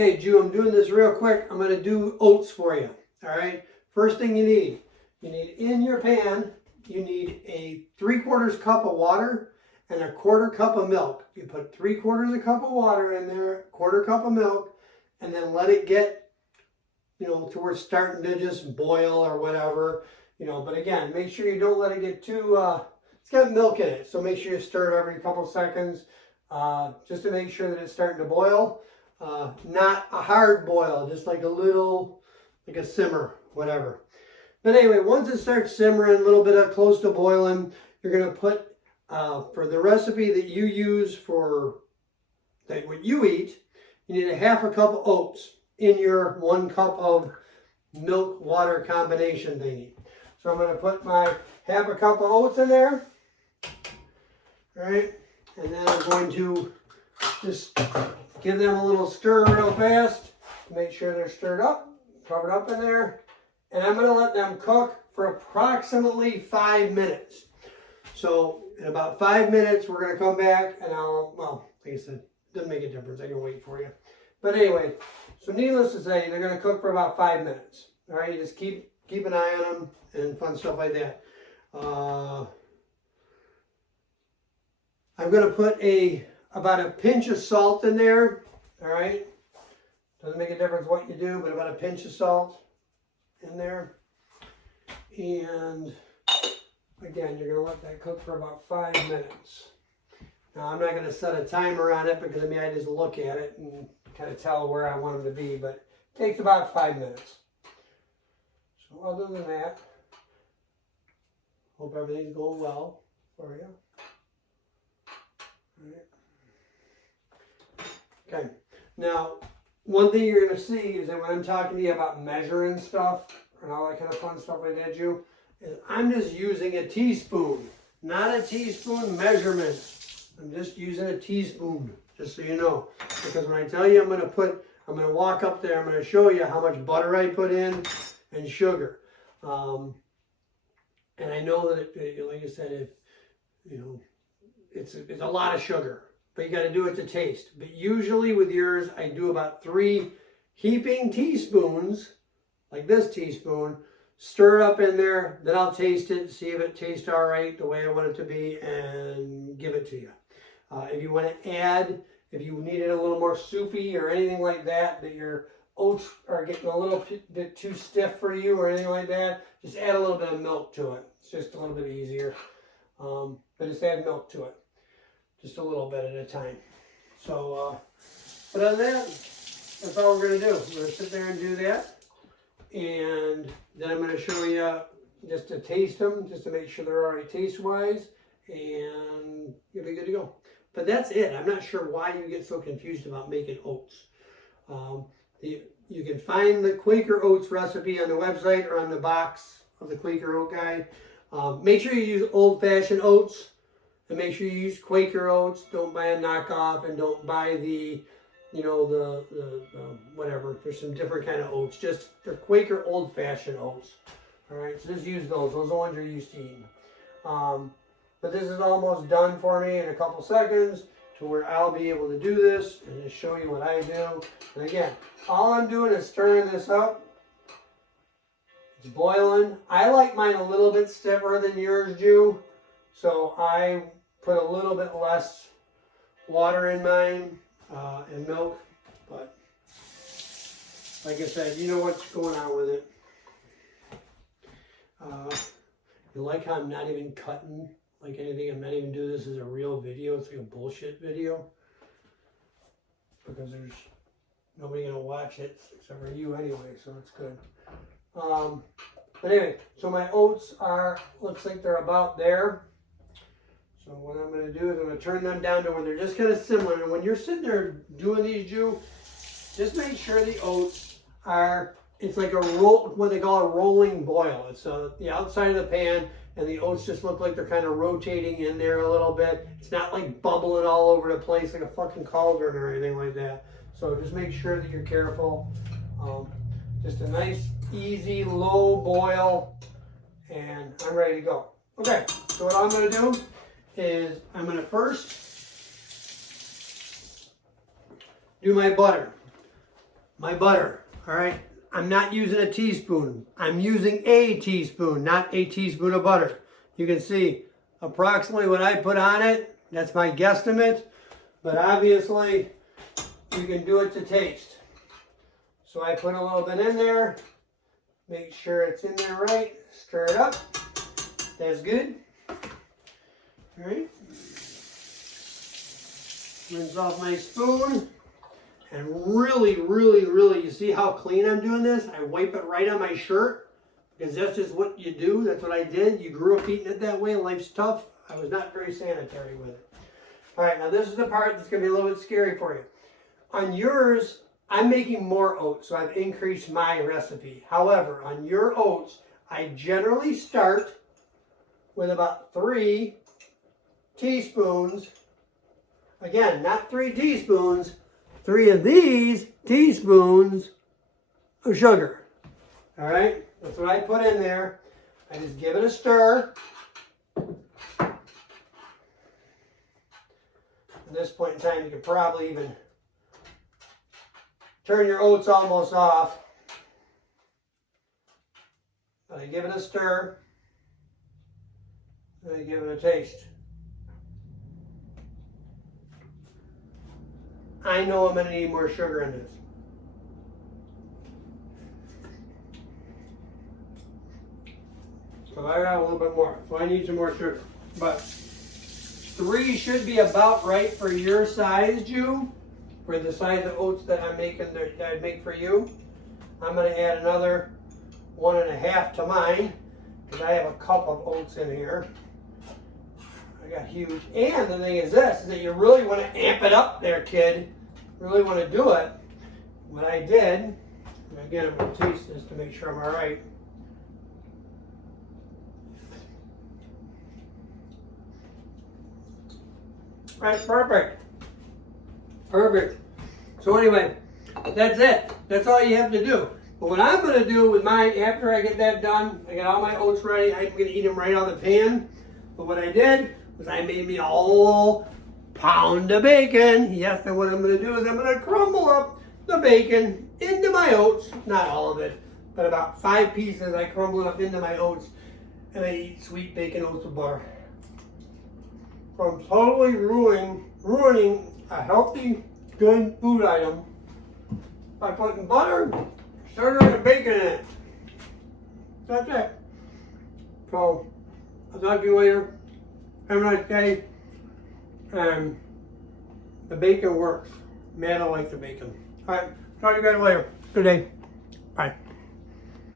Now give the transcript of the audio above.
Okay, Jew, I'm doing this real quick. I'm going to do oats for you. All right. First thing you need in your pan, you need a 3/4 cup of water and a 1/4 cup of milk. You put 3/4 cup of water in there, 1/4 cup of milk, and then let it get, to where it's starting to just boil or whatever, But again, make sure you don't let it get too, it's got milk in it, so make sure you stir it every couple seconds, just to make sure that it's starting to boil. Not a hard boil, just like a little, like a simmer, whatever. But anyway, once it starts simmering, a little bit of close to boiling, you're going to put, for the recipe that you use for what you eat, you need a 1/2 cup of oats in your 1 cup of milk water combination thingy. So I'm going to put my 1/2 cup of oats in there. All right. And then I'm going to just give them a little stir real fast to make sure they're stirred up, covered up in there. And I'm going to let them cook for approximately 5 minutes. So in about 5 minutes, we're going to come back and like I said, it doesn't make a difference. I can wait for you. But anyway, so needless to say, they're going to cook for about 5 minutes. All right, you just keep an eye on them and fun stuff like that. I'm going to put about a pinch of salt in there. All right, doesn't make a difference what you do, but about a pinch of salt in there. And again, you're going to let that cook for about 5 minutes. Now, I'm not going to set a timer on it because I just look at it and kind of tell where I want them to be, but it takes about 5 minutes. So other than that, hope everything's going well for you. All right. Okay. Now, one thing you're going to see is that when I'm talking to you about measuring stuff and all that kind of fun stuff like that, is I'm just using a teaspoon, not a teaspoon measurement. I'm just using a teaspoon, just so you know. Because when I tell you I'm going to walk up there, I'm going to show you how much butter I put in and sugar. And I know that, like I said, it's a lot of sugar. But you got to do it to taste. But usually with yours, I do about 3 heaping teaspoons, like this teaspoon, stir it up in there, then I'll taste it, see if it tastes all right, the way I want it to be, and give it to you. If you want to add, if you need it a little more soupy or anything like that, that your oats are getting a little bit too stiff for you or anything like that, just add a little bit of milk to it. It's just a little bit easier. But just add milk to it. Just a little bit at a time. So, but other than that, that's all we're going to do. We're going to sit there and do that. And then I'm going to show you just to taste them, just to make sure they're all right taste-wise. And you'll be good to go. But that's it. I'm not sure why you get so confused about making oats. You can find the Quaker Oats recipe on the website or on the box of the Quaker Oat Guide. Make sure you use old-fashioned oats. And make sure you use Quaker Oats. Don't buy a knockoff, and don't buy the whatever. There's some different kind of oats. Just they're Quaker old-fashioned oats. All right, so just use those. Those are the ones you're used to eating. But this is almost done for me in a couple seconds to where I'll be able to do this and just show you what I do. And again, all I'm doing is stirring this up. It's boiling. I like mine a little bit stiffer than yours, Jew. So I put a little bit less water in mine and milk. But like I said, you know what's going on with it. You like how I'm not even cutting like anything. I'm not even doing this as a real video. It's like a bullshit video. Because there's nobody going to watch it except for you anyway, so it's good. But anyway, so my oats looks like they're about there. So what I'm going to do is I'm going to turn them down to where they're just kind of similar. And when you're sitting there doing these, Jew, just make sure the oats it's like what they call a rolling boil. It's the outside of the pan, and the oats just look like they're kind of rotating in there a little bit. It's not like bubbling all over the place like a fucking cauldron or anything like that. So just make sure that you're careful. Just a nice, easy, low boil, and I'm ready to go. Okay, so what I'm going to do is I'm going to first do my butter. my butter, all right? I'm not using a teaspoon. I'm using a teaspoon, not a teaspoon of butter. You can see approximately what I put on it. That's my guesstimate, but obviously you can do it to taste. So I put a little bit in there, make sure it's in there right, stir it up. That's good. All right. Rinse off my spoon. And really, you see how clean I'm doing this? I wipe it right on my shirt because that's just what you do. That's what I did. You grew up eating it that way. Life's tough. I was not very sanitary with it. All right, now this is the part that's going to be a little bit scary for you. On yours, I'm making more oats, so I've increased my recipe. However, on your oats, I generally start with about 3 teaspoons. Again, not 3 teaspoons. 3 of these teaspoons of sugar. All right, that's what I put in there. I just give it a stir. At this point in time, you could probably even turn your oats almost off. But I give it a stir. And I give it a taste. I know I'm going to need more sugar in this. So I got a little bit more. So I need some more sugar. But 3 should be about right for your size, Jew. For the size of oats that I'm making, that I'd make for you. I'm going to add another 1.5 to mine. Because I have a cup of oats in here. I got huge. And the thing is this, is that you really want to amp it up there, kid. Really want to do it. What I did, and again, I'm going to taste this to make sure I'm all right. That's perfect. Perfect. So anyway, that's it. That's all you have to do. But what I'm going to do with mine, after I get that done, I got all my oats ready. I'm going to eat them right out of the pan. But what I did was I made me a whole pound of bacon. Yes, and what I'm going to do is I'm going to crumble up the bacon into my oats. Not all of it, but about 5 pieces I crumble up into my oats. And I eat sweet bacon oats with butter. So I'm totally ruining a healthy, good food item by putting butter, sugar, and bacon in it. That's it. So, I'll talk to you later. Have a nice day. The bacon works. Man, I like the bacon. All right, talk to you guys later. Good day. Bye.